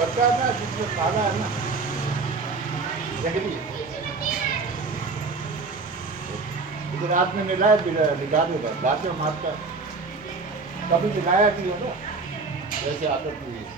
बच्चा है ना जिसमें काला है ना, जंगली, इसे रात में मिलाया दिखा देगा, दांतों मारता। कभी दिखाया कि हो ना, वैसे आदत हुई है।